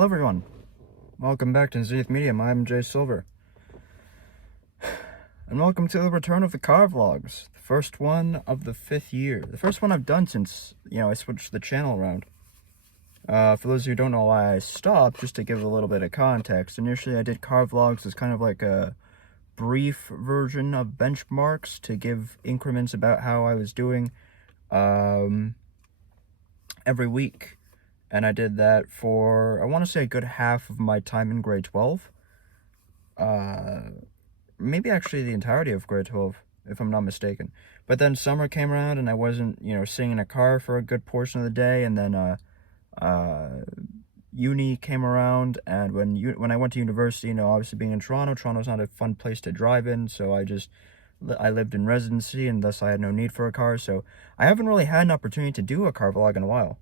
Hello everyone, welcome back to Zenith Medium. I'm Jay Silver, and welcome to the return of the car vlogs, the first one of the 5th year, the first one I've done since, I switched the channel around. For those who don't know why I stopped, just to give a little bit of context, initially I did car vlogs as kind of like a brief version of benchmarks to give increments about how I was doing, every week. And I did that for, I want to say, a good half of my time in grade 12. Maybe actually the entirety of grade 12, if I'm not mistaken. But then summer came around and I wasn't, sitting in a car for a good portion of the day. And then uni came around, and when I went to university, obviously being in Toronto's not a fun place to drive in, so I lived in residency, and thus I had no need for a car. So I haven't really had an opportunity to do a car vlog in a while.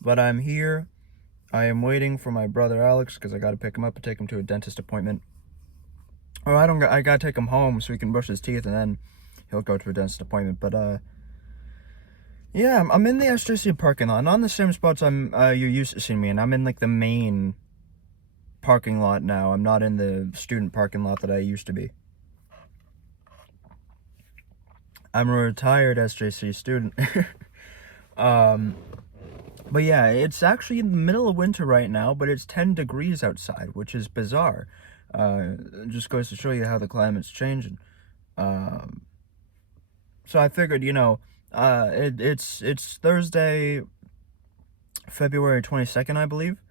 But I'm here. I am waiting for my brother Alex because I got to pick him up and take him to a dentist appointment. Or I got to take him home so he can brush his teeth, and then he'll go to a dentist appointment. But yeah, I'm in the SJC parking lot, not in the same spots you're used to seeing me in. I'm in like the main parking lot now. I'm not in the student parking lot that I used to be. I'm a retired SJC student. But yeah, it's actually in the middle of winter right now, but it's 10 degrees outside, which is bizarre. It just goes to show you how the climate's changing. So I figured, it's Thursday, February 22nd, I believe.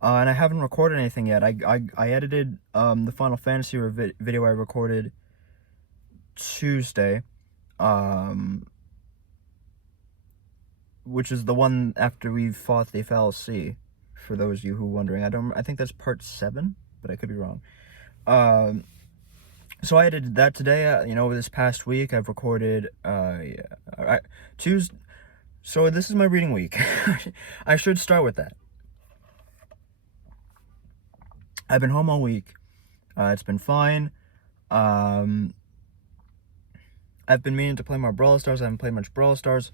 And I haven't recorded anything yet. I edited the Final Fantasy video I recorded Tuesday. Which is the one after we fought the FLC, for those of you who are wondering. I think that's part 7, but I could be wrong. So I edited that today. Over this past week, I've recorded, Tuesday. So this is my reading week. I should start with that. I've been home all week. It's been fine. I've been meaning to play more Brawl Stars. I haven't played much Brawl Stars.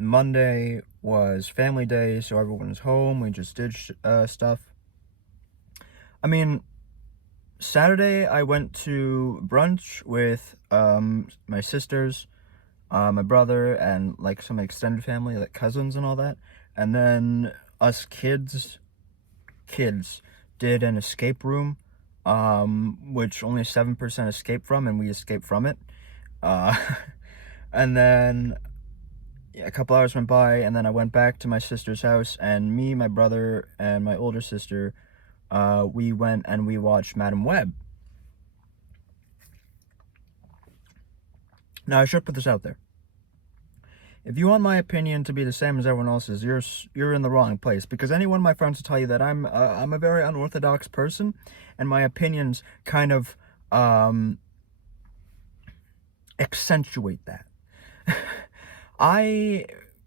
Monday was family day, so everyone was home. We just did stuff. I mean, Saturday I went to brunch with my sisters, my brother, and like some extended family, like cousins and all that. And then us kids did an escape room, which only 7% escaped from, and we escaped from it. And then a couple hours went by, and then I went back to my sister's house, and me, my brother, and my older sister, we went and we watched Madame Web. Now, I should put this out there. If you want my opinion to be the same as everyone else's, you're in the wrong place, because any one of my friends will tell you that I'm a very unorthodox person, and my opinions kind of accentuate that.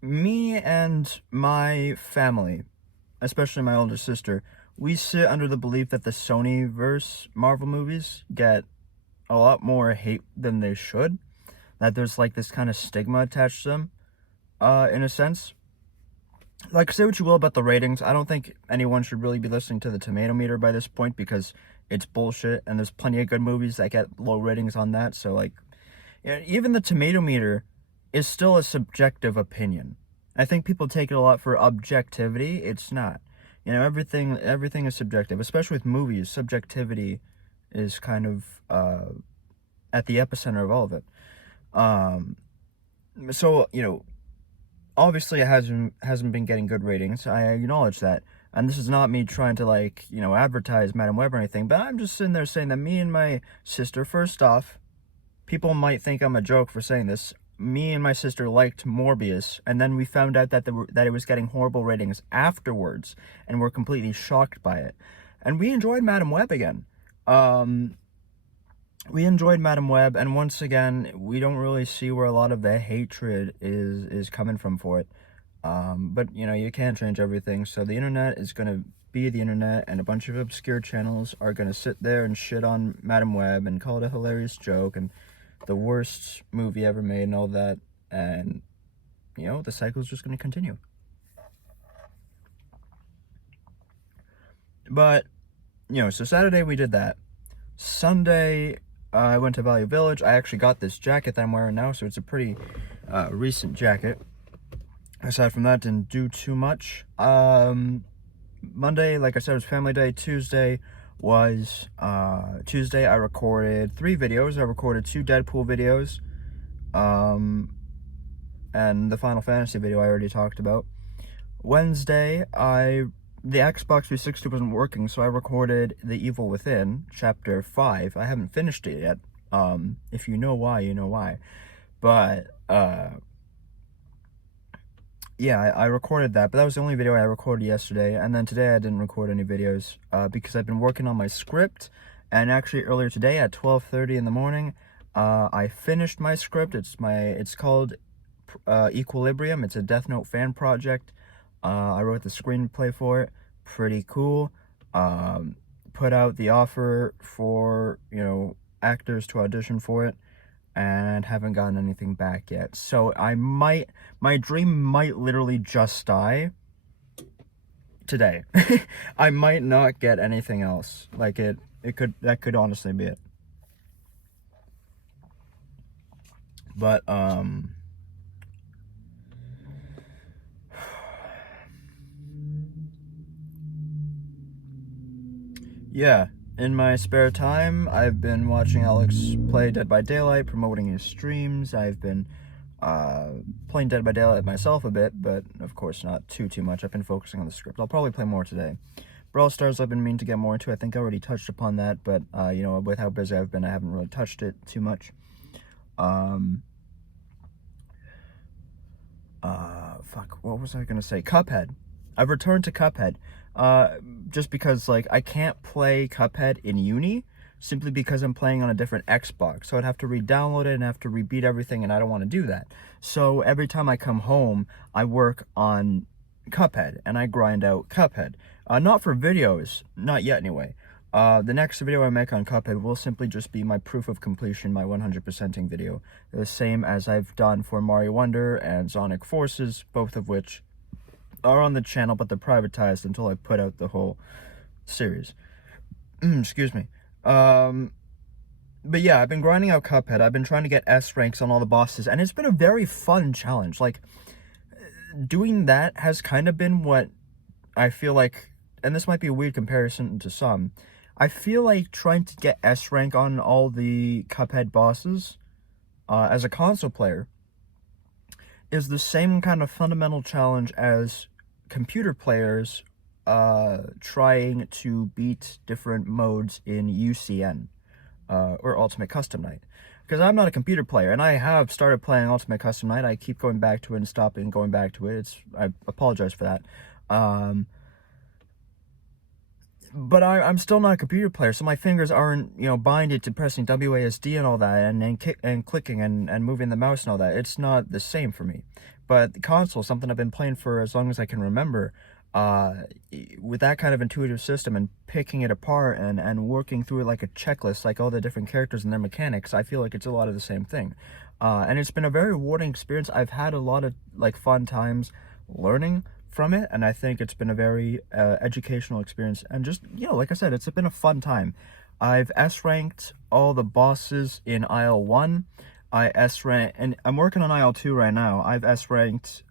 Me and my family, especially my older sister, we sit under the belief that the Sony-verse Marvel movies get a lot more hate than they should. That there's like this kind of stigma attached to them, in a sense. Like, say what you will about the ratings, I don't think anyone should really be listening to the tomato meter by this point, because it's bullshit, and there's plenty of good movies that get low ratings on that. So like, even the tomato meter is still a subjective opinion. I think people take it a lot for objectivity. It's not. Everything is subjective, especially with movies. Subjectivity is kind of at the epicenter of all of it. So, obviously it hasn't been getting good ratings. I acknowledge that. And this is not me trying to, like, advertise Madame Web or anything, but I'm just sitting there saying that me and my sister, first off, people might think I'm a joke for saying this, me and my sister liked Morbius, and then we found out that it was getting horrible ratings afterwards, and we're completely shocked by it. And we enjoyed Madame Web again. We enjoyed Madame Web, and once again, we don't really see where a lot of the hatred is coming from for it. But, you can't change everything, so the internet is going to be the internet, and a bunch of obscure channels are going to sit there and shit on Madame Web and call it a hilarious joke, and the worst movie ever made and all that. And the cycle's just going to continue. But, so Saturday we did that. Sunday, I went to Value Village. I actually got this jacket that I'm wearing now, so it's a pretty recent jacket. Aside from that, didn't do too much. Monday, like I said, was family day. Tuesday, I recorded 3 videos. I recorded 2 Deadpool videos, and the Final Fantasy video I already talked about. Wednesday, the Xbox 360 wasn't working, so I recorded The Evil Within, Chapter 5. I haven't finished it yet. If you know why, you know why. But, yeah, I recorded that, but that was the only video I recorded yesterday, and then today I didn't record any videos, because I've been working on my script, and actually earlier today at 12:30 in the morning, I finished my script. It's called Equilibrium. It's a Death Note fan project. I wrote the screenplay for it. Pretty cool. Put out the offer for, actors to audition for it, and haven't gotten anything back yet. So my dream might literally just die today. I might not get anything else. Like that could honestly be it. But, yeah, in my spare time, I've been watching Alex play Dead by Daylight, promoting his streams. I've been playing Dead by Daylight myself a bit, but of course not too much. I've been focusing on the script. I'll probably play more today. Brawl Stars I've been meaning to get more into. I think I already touched upon that, but with how busy I've been, I haven't really touched it too much. What was I gonna say? Cuphead. I've returned to Cuphead. Just because, I can't play Cuphead in uni, simply because I'm playing on a different Xbox. So I'd have to re-download it and have to rebeat everything, and I don't want to do that. So every time I come home, I work on Cuphead, and I grind out Cuphead. Not for videos, not yet anyway. The next video I make on Cuphead will simply just be my proof of completion, my 100%ing video. The same as I've done for Mario Wonder and Sonic Forces, both of which are on the channel, but they're privatized until I put out the whole series. Excuse me. But yeah, I've been grinding out Cuphead. I've been trying to get S ranks on all the bosses, and it's been a very fun challenge. Doing that has kind of been what I feel like, and this might be a weird comparison to some, I feel like trying to get S rank on all the Cuphead bosses, as a console player, is the same kind of fundamental challenge as computer players trying to beat different modes in UCN, or Ultimate Custom Night. Because I'm not a computer player, and I have started playing Ultimate Custom Night. I keep going back to it and stopping going back to it. I apologize for that. But I'm still not a computer player, so my fingers aren't, binded to pressing WASD and all that, and clicking and moving the mouse and all that. It's not the same for me. But the console, something I've been playing for as long as I can remember, with that kind of intuitive system and picking it apart and working through it like a checklist, like all the different characters and their mechanics, I feel like it's a lot of the same thing. And it's been a very rewarding experience. I've had a lot of fun times learning from it, and I think it's been a very educational experience, and just, like I said, it's been a fun time. I've S-ranked all the bosses in Isle 1. I S-ranked, and I'm working on Isle 2 right now. I've S-ranked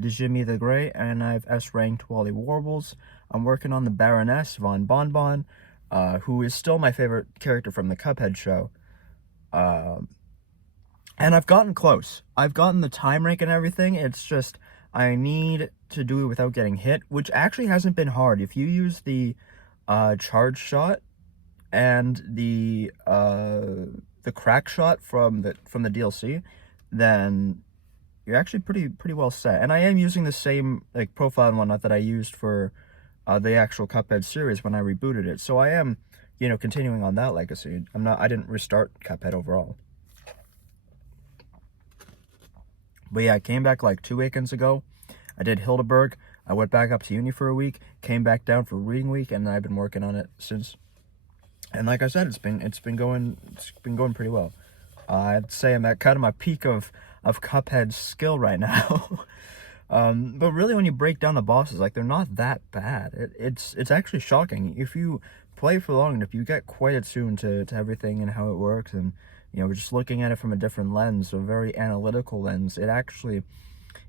Jimmy the Grey, and I've S-ranked Wally Warbles. I'm working on the Baroness, Von Bonbon, who is still my favorite character from the Cuphead show. And I've gotten close. I've gotten the time rank and everything. It's just, I need to do it without getting hit, which actually hasn't been hard. If you use the charge shot and the crack shot from the DLC, then you're actually pretty well set. And I am using the same profile and whatnot that I used for the actual Cuphead series when I rebooted it. So I am, continuing on that legacy. I didn't restart Cuphead overall. But yeah, I came back 2 weekends ago. I did Hildeberg. I went back up to uni for a week, came back down for reading week, and I've been working on it since. And like I said, it's been going pretty well. I'd say I'm at kind of my peak of of Cuphead's skill right now. But really, when you break down the bosses, like, they're not that bad. It's actually shocking. If you play for long enough, you get quite attuned to everything and how it works, and, just looking at it from a different lens, a very analytical lens,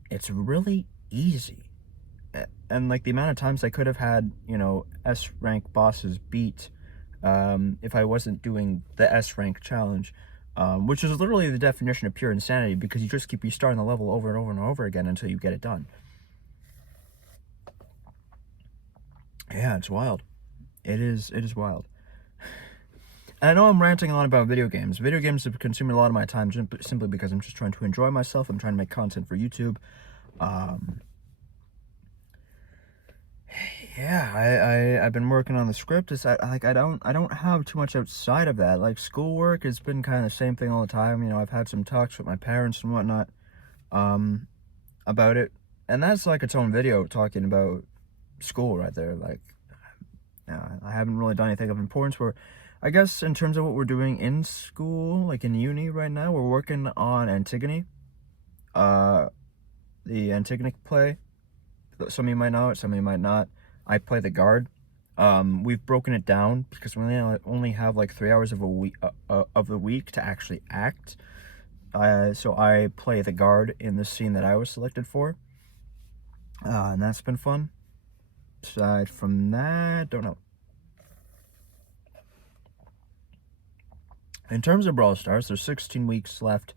it's really easy. And, like, the amount of times I could have had, S rank bosses beat, if I wasn't doing the S rank challenge, which is literally the definition of pure insanity, because you just keep restarting the level over and over and over again until you get it done. Yeah, it's wild. It is wild. And I know I'm ranting a lot about video games. Video games have consumed a lot of my time simply because I'm just trying to enjoy myself. I'm trying to make content for YouTube. Yeah, I've been working on the script. I don't have too much outside of that. Like, schoolwork has been kind of the same thing all the time. I've had some talks with my parents and whatnot about it, and that's like its own video talking about school right there. Like, I haven't really done anything of importance. I guess in terms of what we're doing in school, like in uni right now, we're working on Antigone, the Antigone play. Some of you might know it, some of you might not. I play the guard. We've broken it down because we only have like 3 hours of the week to actually act. So I play the guard in the scene that I was selected for, and that's been fun. Aside from that, don't know. In terms of Brawl Stars, there's 16 weeks left,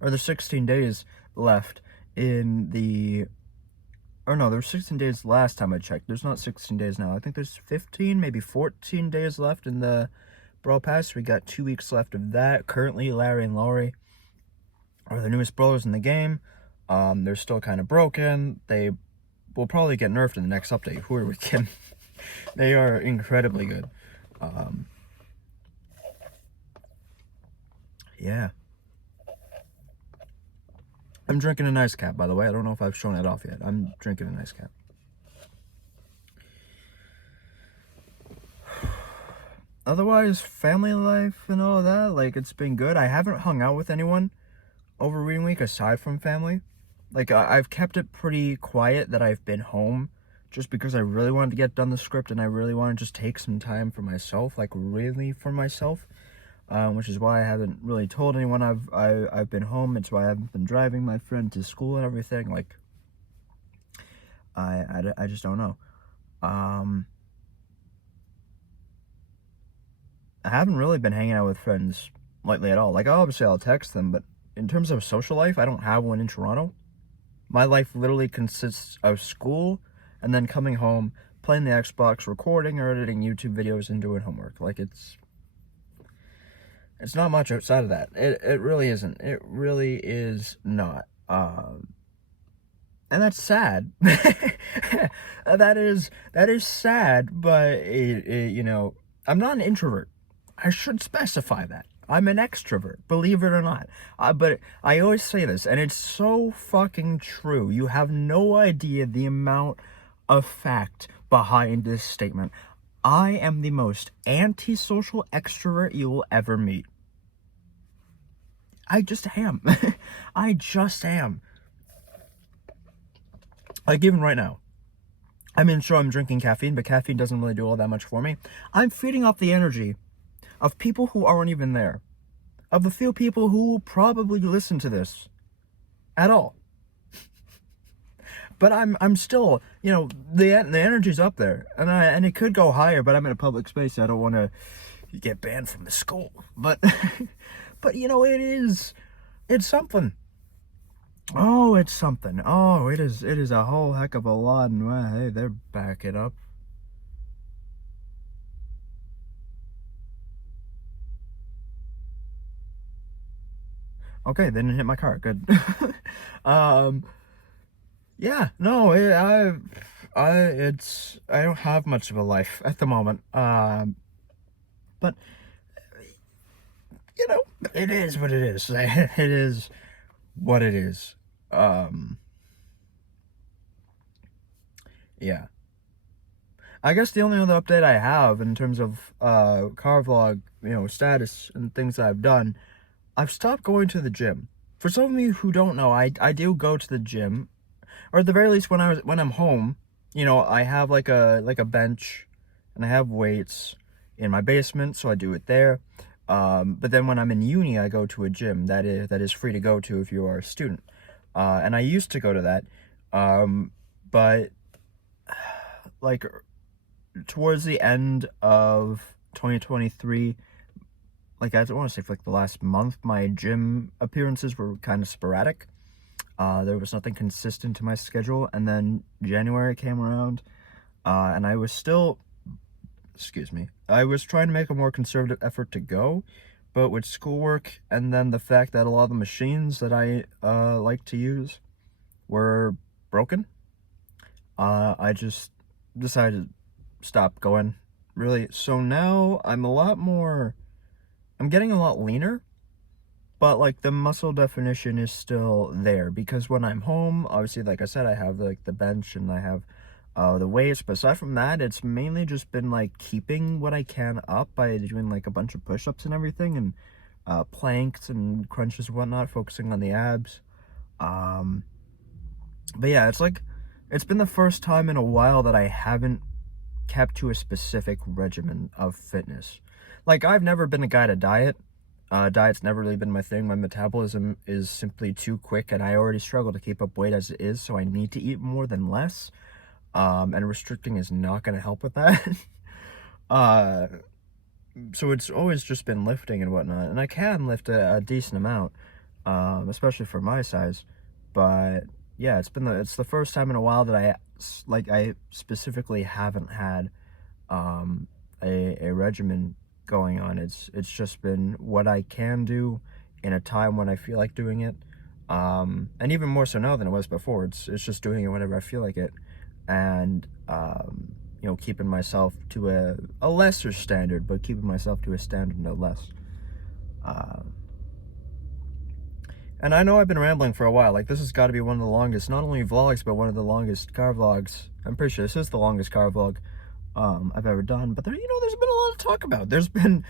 or there's 16 days left in the. Or no, there were 16 days last time I checked. There's not 16 days now. I think there's 15, maybe 14 days left in the Brawl Pass. We got 2 weeks left of that. Currently, Larry and Laurie are the newest brawlers in the game. They're still kind of broken. They will probably get nerfed in the next update. Who are we kidding? They are incredibly good. Yeah. I'm drinking a nice cap, by the way. I don't know if I've shown it off yet. I'm drinking a nice cap. Otherwise, family life and all that, like, it's been good. I haven't hung out with anyone over reading week aside from family. Like, I've kept it pretty quiet that I've been home just because I really wanted to get done the script and I really want to just take some time for myself, like, really for myself. Which is why I haven't really told anyone I've been home. It's why I haven't been driving my friend to school and everything. Like, I just don't know. I haven't really been hanging out with friends lately at all. Like, obviously I'll text them, but in terms of social life, I don't have one in Toronto. My life literally consists of school and then coming home, playing the Xbox, recording or editing YouTube videos, and doing homework. Like, it's not much outside of that. It really isn't. It really is not. And that's sad. that is sad, but I'm not an introvert. I should specify that. I'm an extrovert, believe it or not. But I always say this, and it's so fucking true. You have no idea the amount of fact behind this statement. I am the most antisocial extrovert you will ever meet. I just am. I just am. Like, even right now. I mean, sure, I'm drinking caffeine, but caffeine doesn't really do all that much for me. I'm feeding off the energy of people who aren't even there. Of the few people who probably listen to this at all. But I'm still, the energy's up there. And it could go higher, but I'm in a public space. I don't want to get banned from the school. But it's something. Oh, it's something. Oh, it is a whole heck of a lot. And well, hey, they're backing up. Okay, they didn't hit my car. Good. Yeah, no, I don't have much of a life at the moment. But it is what it is. It is what it is. Yeah. I guess the only other update I have in terms of car vlog, status and things that I've done, I've stopped going to the gym for some of you who don't know, I do go to the gym, or at the very least when I'm home, you know, I have like a bench, and I have weights in my basement, so I do it there. But then when I'm in uni, I go to a gym that is free to go to if you are a student. And I used to go to that, but like towards the end of 2023, like I don't want to say for like the last month, my gym appearances were kind of sporadic. There was nothing consistent to my schedule, and then January came around, and I was still, excuse me, I was trying to make a more conservative effort to go, but with schoolwork and then the fact that a lot of the machines that I like to use were broken, I just decided to stop going, really. So now I'm getting a lot leaner, but like the muscle definition is still there, because when I'm home, obviously, like I said, I have like the bench and I have the weights, but aside from that, it's mainly just been like keeping what I can up by doing like a bunch of push-ups and everything, and planks and crunches and whatnot, focusing on the abs. But yeah, it's been the first time in a while that I haven't kept to a specific regimen of fitness. Like, I've never been a guy to diet. Diet's never really been my thing. My metabolism is simply too quick, and I already struggle to keep up weight as it is, so I need to eat more than less. And restricting is not going to help with that. uh, so it's always just been lifting and whatnot, and I can lift a decent amount, especially for my size. But yeah, it's the first time in a while that I specifically haven't had a regimen going on. It's just been what I can do in a time when I feel like doing it, and even more so now than it was before. It's just doing it whenever I feel like it, and you know, keeping myself to a lesser standard, but keeping myself to a standard no less. And I know I've been rambling for a while. Like, this has got to be one of the longest, not only vlogs, but one of the longest car vlogs. I'm pretty sure this is the longest car vlog I've ever done. But there, you know, there's been a lot to talk about. There's been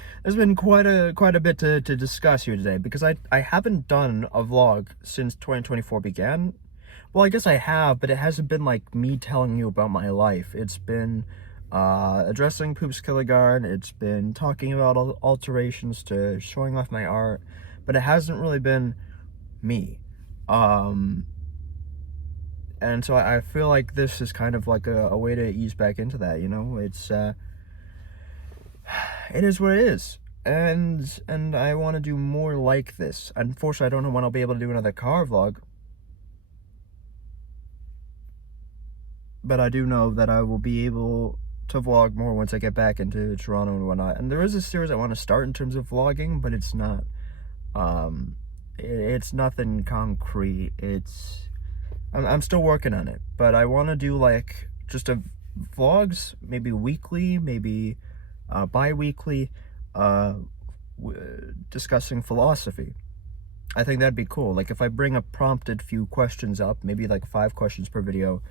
quite a bit to discuss here today, because I haven't done a vlog since 2024 began. Well, I guess I have, but it hasn't been like me telling you about my life. It's been addressing Poops Killigard. It's been talking about alterations to showing off my art, but it hasn't really been me. And so I feel like this is kind of like a way to ease back into that, you know? It's it is what it is. And I want to do more like this. Unfortunately, I don't know when I'll be able to do another car vlog, but I do know that I will be able to vlog more once I get back into Toronto and whatnot. And there is a series I want to start in terms of vlogging, but it's not it's nothing concrete. I'm still working on it, but I want to do like just vlogs, maybe weekly, maybe bi-weekly, discussing philosophy. I think that'd be cool. Like, if I bring a prompted few questions up, maybe like 5 questions per video,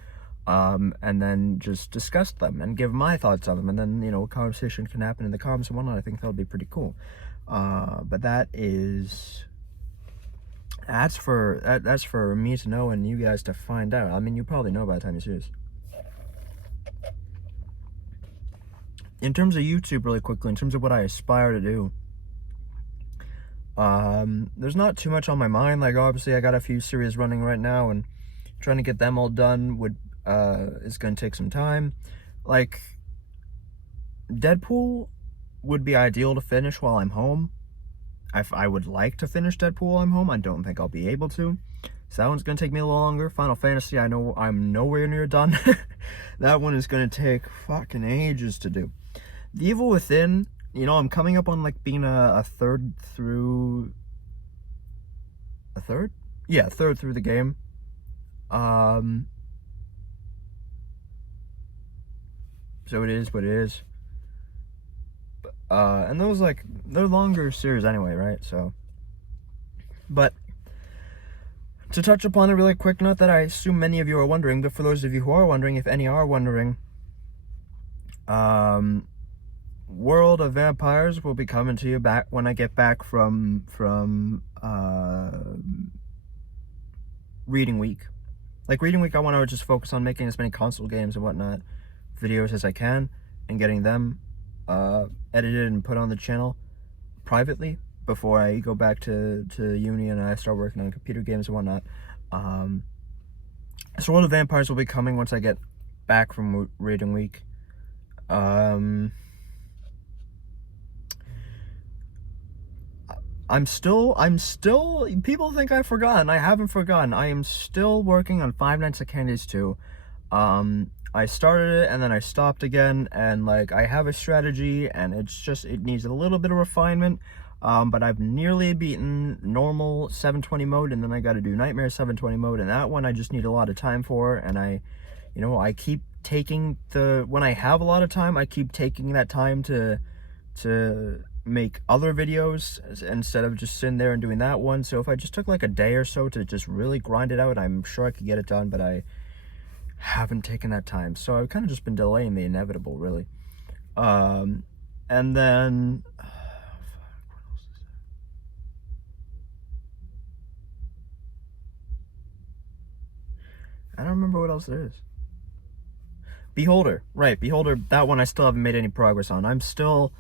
and then just discuss them and give my thoughts on them, and then, you know, a conversation can happen in the comments and whatnot. I think that would be pretty cool. But that's for me to know and you guys to find out. I mean, you probably know by the time you see this. In terms of YouTube, really quickly, in terms of what I aspire to do, there's not too much on my mind. Like, obviously, I got a few series running right now, and trying to get them all done is going to take some time. Like, Deadpool would be ideal to finish while I'm home. I would like to finish Deadpool while I'm home. I don't think I'll be able to. So that one's going to take me a little longer. Final Fantasy, I know I'm nowhere near done. That one is going to take fucking ages to do. The Evil Within, you know, I'm coming up on like being a third through... A third? Yeah, a third through the game. So it is what it is. And those, like, they're longer series anyway, right? So, but to touch upon a really quick note that I assume many of you are wondering, but for those of you who are wondering, if any are wondering, World of Vampires will be coming to you back when I get back from reading week. Like, reading week, I want to just focus on making as many console games and whatnot videos as I can, and getting them edited and put on the channel privately before I go back to uni and I start working on computer games and whatnot. So World of Vampires will be coming once I get back from reading week. I'm still, people think I've forgotten. I haven't forgotten. I am still working on Five Nights at Candy's 2. I started it and then I stopped again, and like, I have a strategy and it's just, it needs a little bit of refinement. But I've nearly beaten normal 720 mode, and then I got to do Nightmare 720 mode, and that one I just need a lot of time for, and I keep taking when I have a lot of time, I keep taking that time to make other videos instead of just sitting there and doing that one. So if I just took like a day or so to just really grind it out, I'm sure I could get it done, but I haven't taken that time. So I've kind of just been delaying the inevitable, really. And then I don't remember what else there is. Beholder, right? Beholder. That one I still haven't made any progress on. I'm still,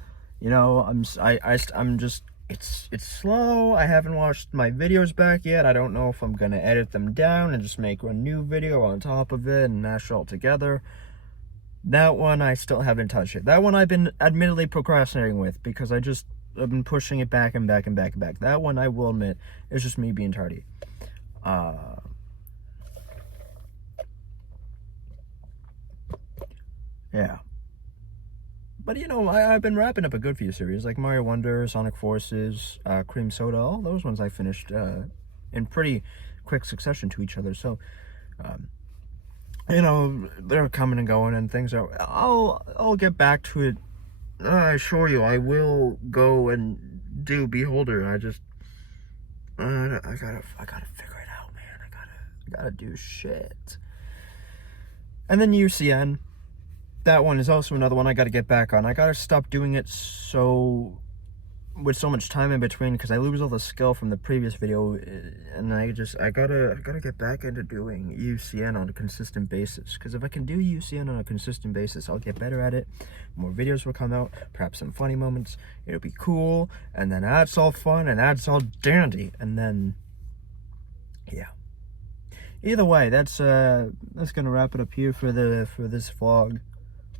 I'm just. It's slow. I haven't watched my videos back yet. I don't know if I'm gonna edit them down and just make a new video on top of it and mash it all together. That one I still haven't touched it. That one I've been admittedly procrastinating with because I've been pushing it back and back and back and back. That one, I will admit, is just me being tardy. Yeah. But I've been wrapping up a good few series, like Mario Wonder, Sonic Forces, Cream Soda. All those ones I finished in pretty quick succession to each other. So, they're coming and going, and things are. I'll get back to it. I assure you, I will go and do Beholder. I gotta figure it out, man. I gotta do shit. And then UCN. That one is also another one I got to get back on. I got to stop doing it with so much time in between, because I lose all the skill from the previous video, and I gotta get back into doing UCN on a consistent basis. Because if I can do UCN on a consistent basis, I'll get better at it. More videos will come out, perhaps some funny moments. It'll be cool, and then that's all fun and that's all dandy, and then yeah. Either way, that's gonna wrap it up here for this vlog.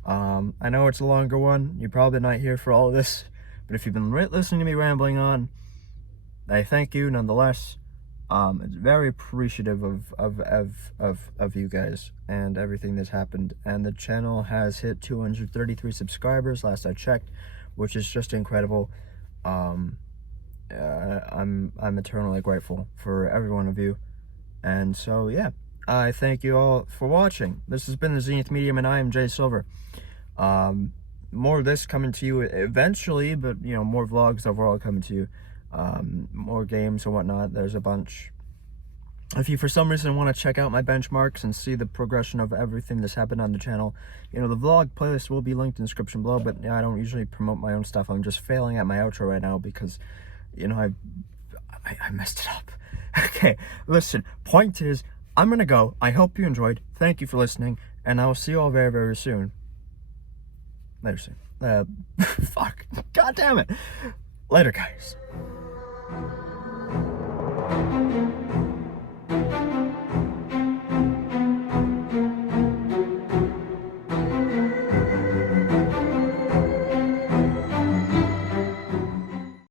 I know it's a longer one. You're probably not here for all of this, but if you've been listening to me rambling on, I thank you nonetheless. It's very appreciative of you guys and everything that's happened. And the channel has hit 233 subscribers last I checked, which is just incredible. I'm eternally grateful for every one of you. And so yeah, I thank you all for watching. This has been the Zenith Medium, and I am Jay Silver. More of this coming to you eventually, but more vlogs overall coming to you. More games and whatnot. There's a bunch. If you for some reason want to check out my benchmarks and see the progression of everything that's happened on the channel, the vlog playlist will be linked in the description below. But I don't usually promote my own stuff. I'm just failing at my outro right now because I messed it up. Okay, listen, point is, I'm gonna go. I hope you enjoyed. Thank you for listening, and I will see you all very, very soon. Later soon. Fuck. God damn it. Later, guys.